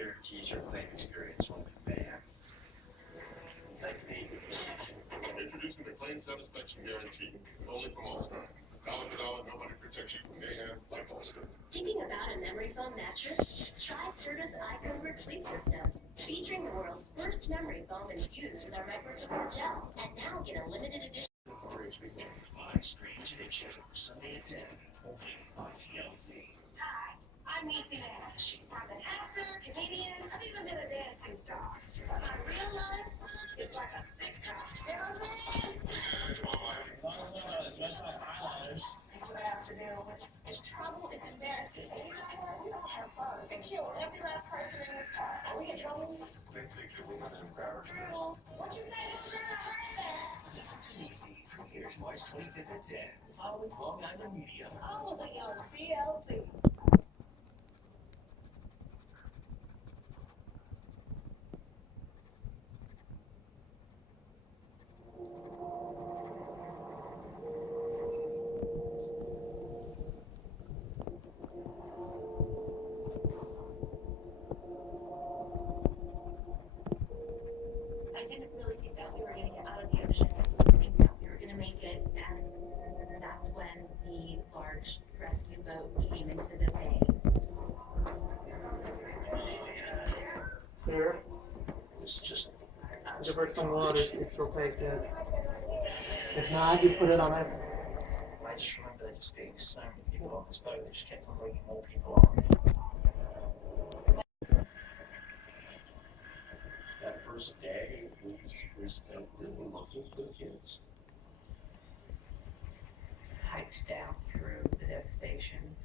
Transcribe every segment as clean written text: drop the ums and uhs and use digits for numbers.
guarantees your claim experience won't be bad. Like me. Introducing the claim satisfaction guarantee, only from All-Star. Dollar for dollar, nobody protects you from mayhem like All-Star. Thinking about a memory foam mattress? Try Serta's iComfort Sleep System, featuring the world's first memory foam infused with our microsurface gel. And now get a limited edition. My Strange Addiction, Sunday at 10, only on TLC. Hi, I'm Niecy Nash. I'm an actor, comedian, I've even been a dancing star. But my real life is like a sitcom. You know what I mean? Dress like highlighters. See what I have to deal with. It's trouble, it's embarrassing. And you know what? We don't have fun. They killed every last person in this car. Are we in trouble? They think that we're not in power. True. What you say, girl? I heard that. Listen to Niecy, premieres March 25th at 10, following Long Island Media. Only on TLC. I didn't really think that we were going to get out of the ocean. I didn't think that we were going to make it. And that's when the large rescue boat came into the bay. Clear. This is just Divert some water, see if she'll take it. If not, you put it on it. I just remember there just being so many people on this boat. They just kept on bringing more people on. That first day, we spent really looking for the kids. Hiked down through the devastation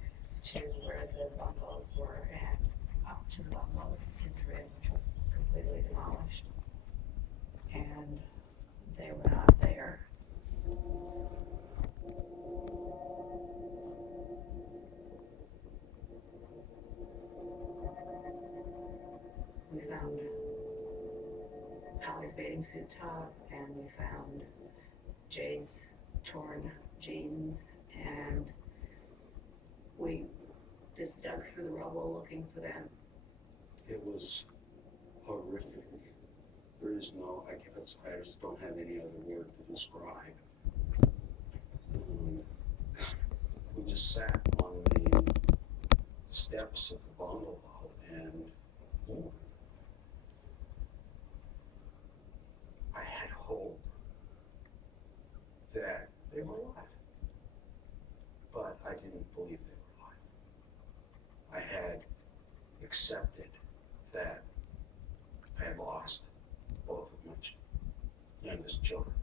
to where the bungalows were and up to the bungalow with the kids were in, which was completely demolished. And they were not there. We found Holly's bathing suit top, and we found Jay's torn jeans, and we just dug through the rubble looking for them. It was horrific. There is no, I just don't have any other word to describe. We just sat on the steps of the bungalow and I had hope that they were alive, but I didn't believe they were alive. I had accepted that I had lost both of my youngest children.